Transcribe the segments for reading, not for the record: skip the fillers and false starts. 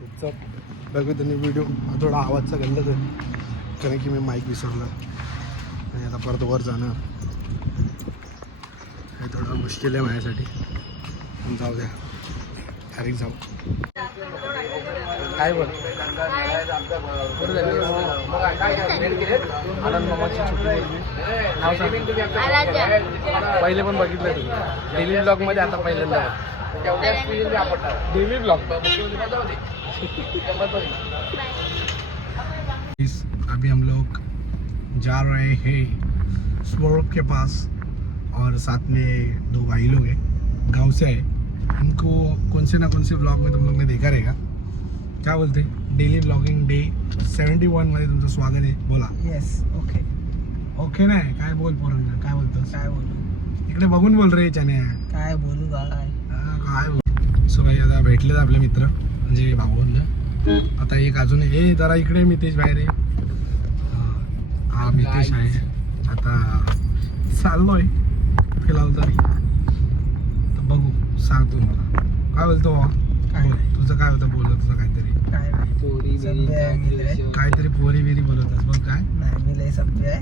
तुमचा बघू तुम्ही व्हिडिओ थोडा आवाजचा गल्लत आहे कारण की मी माईक विसरला आणि आता परत वर जाणं हे थोडं मुश्किल आहे माझ्यासाठी. पण जाऊ द्या, डायरेक्ट जाऊ. काय बोल पहिले पण बघितलंय तुम्ही डेली ब्लॉग मध्ये, आता पहिल्यांदा डेली ब्लॉग. अभी हम लोग जा रहे हैं स्वरूप के पास और साथ में दो भाई लोग हैं, गांव से है. इनको कौन से ब्लॉग में तुम लोग ने देखा रहेगा. क्या बोलते डेली ब्लॉगिंग डे 71 मध्ये तुमचं स्वागत आहे. बोला. येस. ओके. ओके नाही काय बोल पोरांना, काय बोलतोस. काय बोलू, इकडे बघून बोल रे चने. काय बोलू काय काय बोल. सो काही आता भेटलेत आपले मित्र म्हणजे भाऊ. आता एक अजून हे जरा इकडे मितेश बाहेर आहे. हा मितेश आहे. आता चाललोय फिलहाल तरी, तर बघू सांगतो मला काय बोलतो बाबा. काय तुझं काय होतं बोलत तुझं काहीतरी काय काहीतरी पोरी बिरी बोलत बघ. काय नाही, मी लय सभ्य आहे.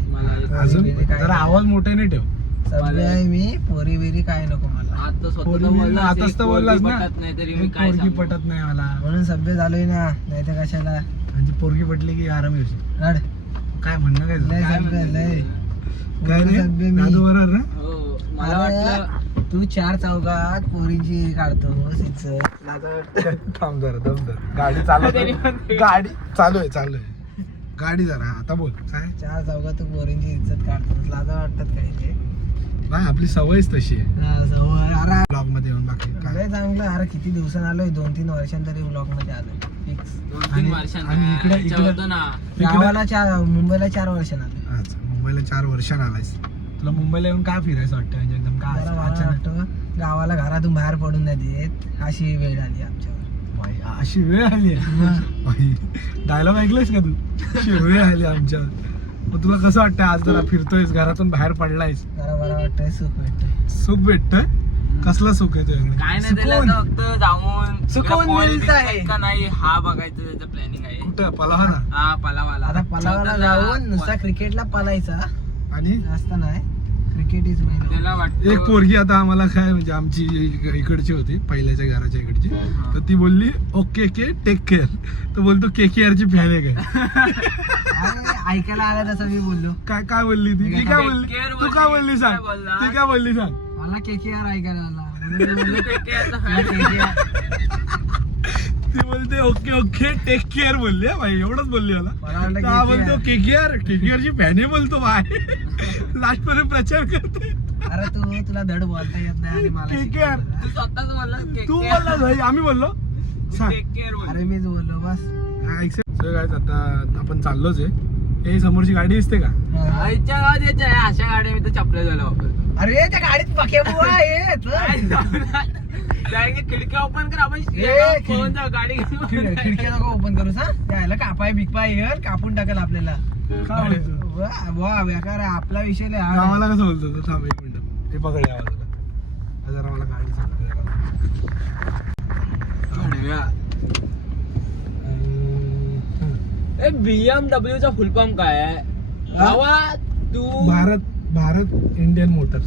अजून जरा आवाज मोठ्याने ठेव. सभ्य आहे मी. पोरी बिरी काय नको मला. आताच तर बोललास ना पोरगी पटत नाही मला म्हणून सभ्य झालोय ना, नाही तर कशाला. म्हणजे पोरगी पटली की आराम येऊ. रड. काय म्हणणं काय लय सभ्य लय. काय रे सभ्य मी. दादू बरोबर ना. मला वाटलं तू 4 चौघात पोरींची काढतो. थांब जरा दम धर. गाडी गाडी चालू आहे गाडी जरा. आता बोल काय. 4 चौघात तू पोरींची इज्जत काढतोस. लाजा वाटतात काही ते. नाही आपली सवयच तशी आहे सवय. अरे ब्लॉग मध्ये येऊन. बाकी काय लय चांगलं. अरे किती दिवसांनी आलोय, 2-3 वर्षांतरी ब्लॉग मध्ये आलोय फिक्स. आणि इकडे गावाला मुंबईला 4 वर्षांनी आलोय. अच्छा, मुंबईला 4 वर्षांनी आलायस. तुला मुंबईला येऊन काय फिरायचं वाटतं म्हणजे एकदम काय मला वाटतं गावाला घरातून बाहेर पडून नाही देत, अशी वेळ आली आमच्यावर. भाई अशी वेळ आली आहे. डायलॉग ऐकलंयस का तू. अशी वेळ आली आमच्यावर. मग तुला कसं वाटतं आज जरा फिरतोयस, घरातून बाहेर पडलायस, जरा बरं वाटतंय, सुख भेटतंय. सुख भेटतंय. कसलं सुख आहे तुझ्याकडे. काय नाही त्याला फक्त जाऊन सुकून मिळतंय का नाही हा बघायचं त्याचं प्लॅनिंग आहे. कुठं पलावाला. हा पलावाला. आता पलावाला जाऊन नुसता क्रिकेटला पलायचा आणि जास्त नाही, क्रिकेट इज मेन. त्याला वाटतं एक पोरगी आता आम्हाला काय म्हणजे आमची इकडची होती पहिल्याच्या घराच्या इकडची, तर ती बोलली ओके के टेक केअर. तर बोलतो KKR ची फॅन आहे काय. अरे ऐकायला आलं तसं मी बोललो. काय काय बोलली ती काय बोलली तू काय बोलली सांग. ती काय बोलली सांग. मला KKR ऐकायला आला. ती बोलते ओके ओके टेक केअर बोलली. भाई एवढंच बोलली मला. वाटलं हा बोलतो KKR ची फॅन आहे बोलतो. भाई लास्ट पर्यंत प्रचार करते. अरे तुला धड बोलता येत नाही आणि मला KKR तू स्वतःच बोलला तू बोलला भाई, आम्ही बोललो सांग. अरे मीच बोललो बस. सो गाइस आता आपण चाललोच आहे. हे समोरची गाडी दिसते का. आईच्या गावात यायच्या आहे, अशा गाड्या मी तर चपल्या झाल्या वापरतो. अरे त्या गाडीत पक्या बुवा आहे. खिडक्या ओपन कर आपण गाडी खिडक्या नको ओपन करू सांग. यायला कापाय बिकपाय येईल, कापून टाकेल आपल्याला. काय बोलतो वा बेकार आहे आपला विषय. गावाला कसं बोलतो तो. थांब 1 मिनिट हे पकड आवाजाला जरा मला गाडी चालते. BMW चा फुल फॉर्म काय आहे बाबा. तू Bharat Indian Motors.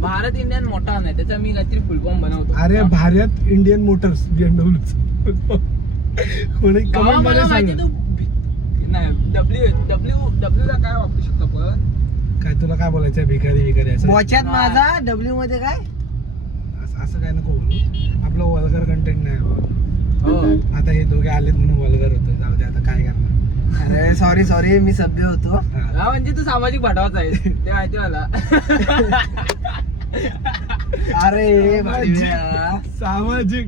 Bharat Indian मोठा नाही त्याचा मी काहीतरी फुल फॉर्म बनवतो. अरे भारत इंडियन मोटर्स BMW. कोणी कमेंट मध्ये सांग. नाही डब्ल्यू ला काय वापरू शकतो आपण. काय तुला काय बोलायचं भिकारी असं. वॉच्यात माझा W मध्ये काय असं काय नको बोलू. आपलं वल्गर कंटेंट नाही बाबा. हो आता हे दोघे आलेत म्हणून वल्गर होतं. जाऊ दे आता काय करणार. अरे सॉरी मी सभ्य होतो. हा म्हणजे तू सामाजिक पाठवाच आहे ते माहिती मला. अरे सामाजिक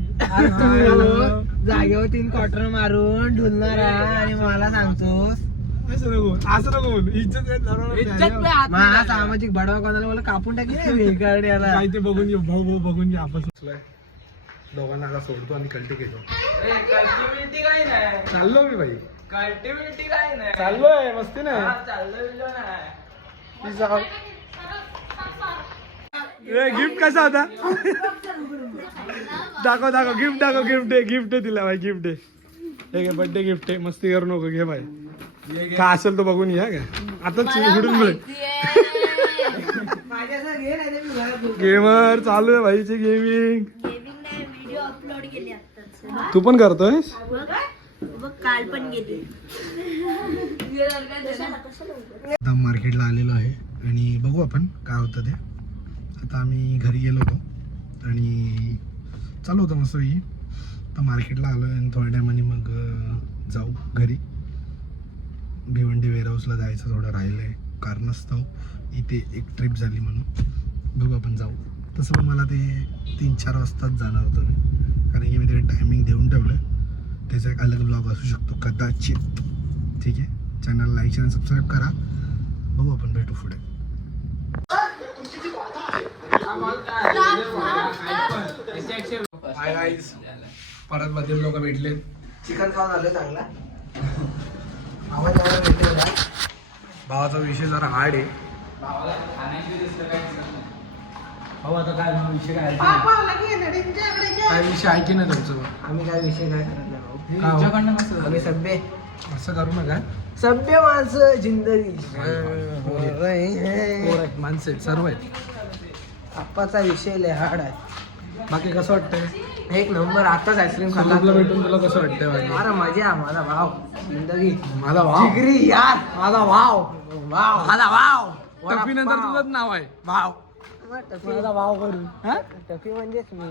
जागेवर 3 क्वार्टर मारून ढुलणारा आणि मला सांगतोस असं नको बोलू. इज्जत मला सामाजिक बडवा कोणाला मला कापून टाकली काय ते बघून घे. भाऊ बघून घे. आपण दोघांना आता सोडतो आणि कल्टी घेतो. कल्टिव्हिटी काय नाही. चाललो मी भाई. कल्टिव्हिटी काय नाही. चाललोय मस्ती ना. गिफ्ट कसा होता. दाखव गिफ्ट दाखव. गिफ्ट आहे तिला भाई. गिफ्ट आहे. हे घे बर्थडे गिफ्ट आहे, मस्ती करू नको, घे भाई. काय असेल तो बघून या का आता चिडून मिळेल. माझ्यासह घे नाही तर मी घरात घेऊन गेमर चालू आहे भाईची गेमिंग. व्हिडिओ अपलोड केले आताच. तू पण करतोयस? बघ काल पण गेली. आता मार्केटला आलेलो आहे आणि बघू आपण काय होतं ते. आता आम्ही घरी गेलो होतो आणि चालू होतं मस्त ही. आता मार्केटला आलो आहे आणि थोड्या टायमाने मग जाऊ घरी. भिवंडी वेअरहाऊसला जायचं थोडं राहिलं आहे, कारणास्तव इथे एक ट्रिप झाली म्हणून. बघू आपण जाऊ. तसं पण मला ते 3-4 वाजताच जाणार होतं मी, कारण की मी ते टायमिंग देऊन ठेवलं. त्याचा एक अलग ब्लॉग असू शकतो कदाचित. ठीक आहे, चॅनल लाईक आणि सबस्क्राईब करा. बघू आपण, भेटू पुढे. हाय गाईज, परत बदल लोक भेटले. चिकन खाऊन आलो चांगला. आवाज भेटले का? भावाचा विषय जरा हार्ड आहे. भाऊ आता काय विषय काय काय विषय आहे की नाही तुमचं? आम्ही काय विषय काय करत नाही भाऊ. का हो? आम्ही सभ्य असं करू नका. सभ्य माणसं जिंदगी माणसं आहेत, सर्व आहेत. आप्पाचा विषय लय हार्ड आहे. बाकी कसं वाटतंय? एक नंबर. आताच आईस्क्रीम संदीपला खाल्ला. भेटून तुला कसं वाटतंय? बाकी अरे मजा, माझा भाव जिंदगी. माझा भाव, जिगरी यार, माझा भाव. वाव, माझा भाव. टफी नंतर तुझंच नाव आहे भाव. माझा भाव करून हा? टफी म्हणजेच मी.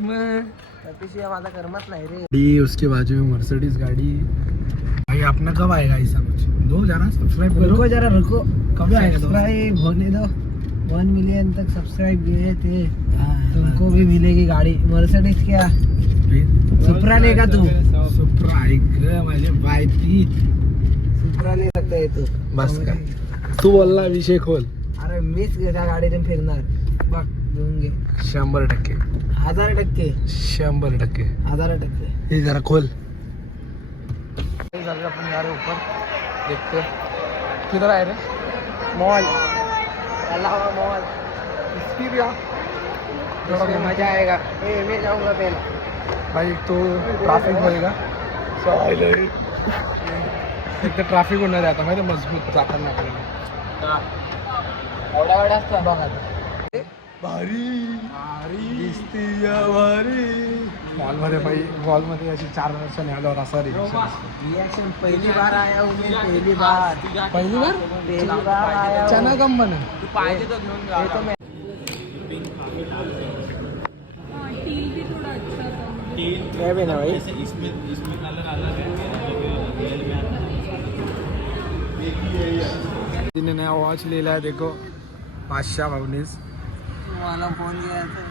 मग टफीशिवाय माझा कर्मच नाही रे. गाड़ी, उसके बाजू में मर्सिडीज गाड़ी. भाई अपना कब आएगा ऐसा कुछ? दो जरा सब्सक्राइब करो. रुको जरा रुको. कब आएगा? सब्सक्राइब होने दो. 1 मिलियन तक सब्सक्राइब गए थे, तुमको भी मिलेगी गाड़ी. मर्सिडीज क्या सुप्रा लेगा तू? सुप्रा ऐक माझे बाय ती. सुप्रा ले सकता है तू. बस का तू बोलला विषय खोल. अरे मीच त्या गाडीतून फिरणार. बघ घेऊन घे. 100%, 1000%, 100%. 1000%. हे जरा खोल. अपन जा रहे ऊपर, देखते किधर आहे रे? मॉल. अलावा मॉल. इसमें मजा आएगा. मैं जाऊंगा पहले. भाई तो ट्रॅफिक होएगा. एक तर ट्रॅफिक होणार आहे आता माहिती, मजबूत जाताना आपल्याला. एवढा वेळ असतो. बघ आता भारी दिसती या भारी. मॉलमध्ये भाई, मॉलमध्ये अशी 4 वर्षांनी आल्यावर असा रिएक्शन. पहली बार आया हूँ मैं, पहली बार. पहिली बार पहली बार आया हूँ. चना कम बना. तू पाहिजे तो घेऊन जा. तो मैं क्या भी ना भाई. तिने नया वॉच लिहिला आहे, देखो पाचशा भावनीस. मला फोन घ्यायचा.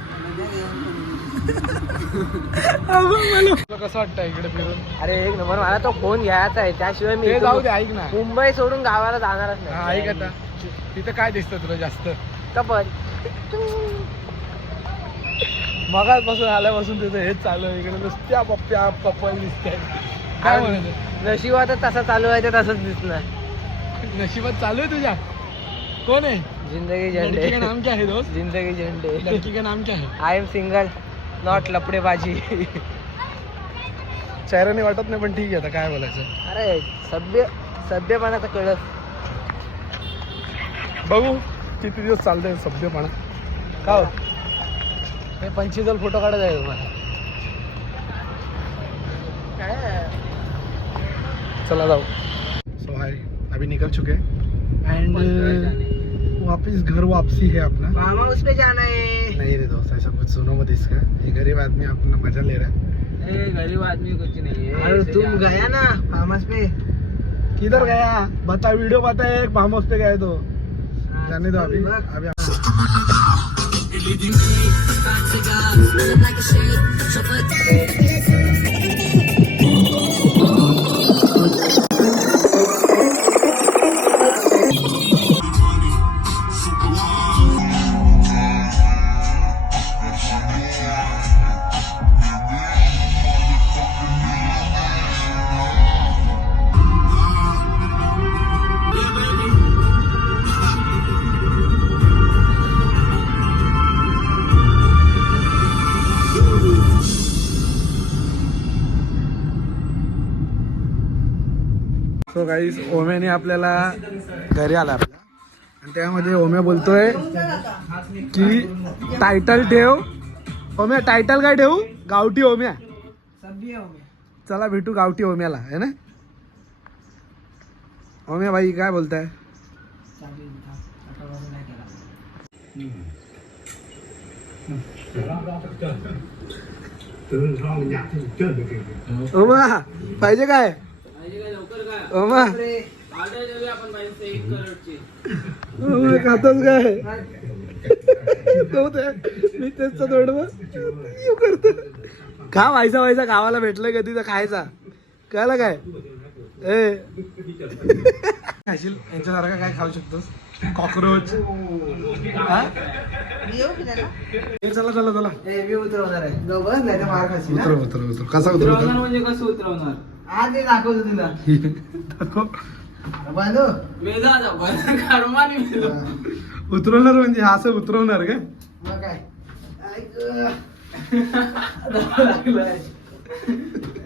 तुला कसं वाटतं इकडे फिरून? अरे एक नंबर. मला तो फोन घ्यायचा आहे, त्याशिवाय मी ते इथून जाऊ दे, ऐक ना. मुंबई सोडून गावाला जाणारच हा, नाही. ऐक आता. तिथं काय दिसतं तुला जास्त? कपल. मगाचपासून आल्यापासून तिथं हेच चालू आहे. इकडे नुसत्या पप्प्या पप्पल दिसते. काय म्हणायचं? नशिबातच तसा चालू आहे, ते तसंच दिसणार. नशिबात चालू आहे तुझ्या? कोण आहे? जिंदगी लड़की का झंडे. नाम क्या है दोस्त? जिंदगी झंडे. लड़की का नाम क्या है? आय एम सिंगल, नॉट लपडेबाजी. चेहऱ्याने वाटत नाही, पण ठीक आहे, आता काय बोलायचं. अरे सभ्यपणाचं कळत. बघू किती दिवस चालतंय सभ्यपणा. का हो? हे 25 फोटो काढत आहे तुम्हाला. चला जाओ. सो हाय, अभी निकल चुके एंड वापस घर वापसी है अपना. फार्म हाउस पे जाना है. नहीं रे दोस्त, ऐसा कुछ सुनो मत इसका. ये गरीब आदमी अपना मजा ले रहा है. गरीब आदमी कुछ नहीं है. अरे तुम गया ना फार्म हाउस पे. किधर गया बता, वीडियो बता. एक फार्म हाउस पे गए तो जाने दो अभी. अभी सो गाईस ओम्याने आपल्याला घरी आला आपल्या आणि त्यामध्ये ओम्या बोलतोय की टायटल ठेव. ओम्या टायटल काय ठेवू? गावठी ओम्या. चला भेटू गावठी ओम्याला है ना. ओम्या भाई काय बोलताय? ओमा पाहिजे काय? ओमा खातोच काय? मी तेच करतो. खा व्हायचा व्हायचा गावाला भेटलं कधी तर खायचा. कळलं काय? ए खाशील यांच्यासारखा काय खाऊ शकतोस? कॉकरोच. चला चला चला मी उतरवणार आहे. दोघं नाही तर मार खाशील. उतरव उतरव उतरव. कसा उतरवतो? म्हणजे कसं उतरवणार? हा ते दाखवतो तुला. दाखव. बांधू उतरवणार म्हणजे असं उतरवणार का? मग काय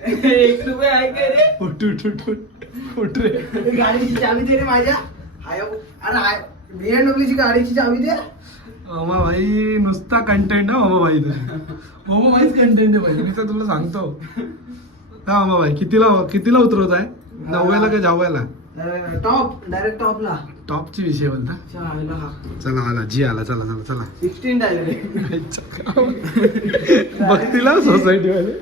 ₹1 आहे का रे? उठ उठ उठ उठ उठ रे. गाडीची चावी दे रे माझ्या. अरे BMW ची गाडीची चावी दे. ओमा भाई नुसता कंटेंट हा ओमा भाई तुझी. ओमा भाईच कंटेंट आहे भाई. मी तर तुला सांगतो हा ओमा भाई. कितीला उतरवत आहे? 9व्याला का 10व्याला? Top direct टॉपला. टॉपची विषय बोलता. चला आला जी आला. चला चला चला 16 डायरेक्ट. बघतीला सोसायटी वाले.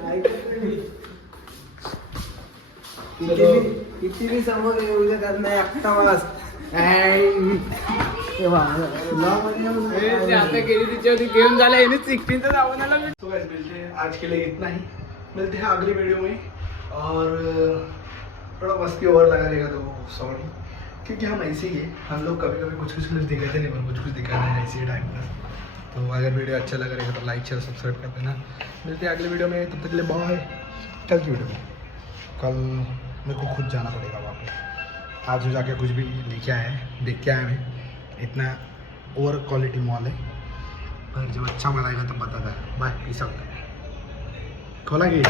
किती समोर येऊ शकत नाही. एकटा वाज आता गेली तिच्यावरती घेऊन झाला याने 16th जाऊन आला. तो गाइस मिलते हैं आज के लिए इतना ही. मिलते हैं अगली वीडियो में. और थोड़ा मस्ती और लगा रहेगा तो सॉरी क्योंकि हम ऐसे ही है. हम लोग कभी कभी कुछ दिखाते नहीं पर कुछ दिखाते हैं ऐसे ही टाइम पर. तो अगर वीडियो अच्छा लगा रहेगा तो लाइक शेयर सब्सक्राइब कर देना. मिलते हैं अगली वीडियो में. तब तक के लिए बाय. कल की वीडियो में कल मेरे को खुद जाना पड़ेगा वहाँ पे. आज जाके कुछ भी लेके आया है देख के आया मैं. इतना ओवर क्वालिटी मॉल है पर जब अच्छा माल आएगा तब बताता है. Bye peace out. खोला की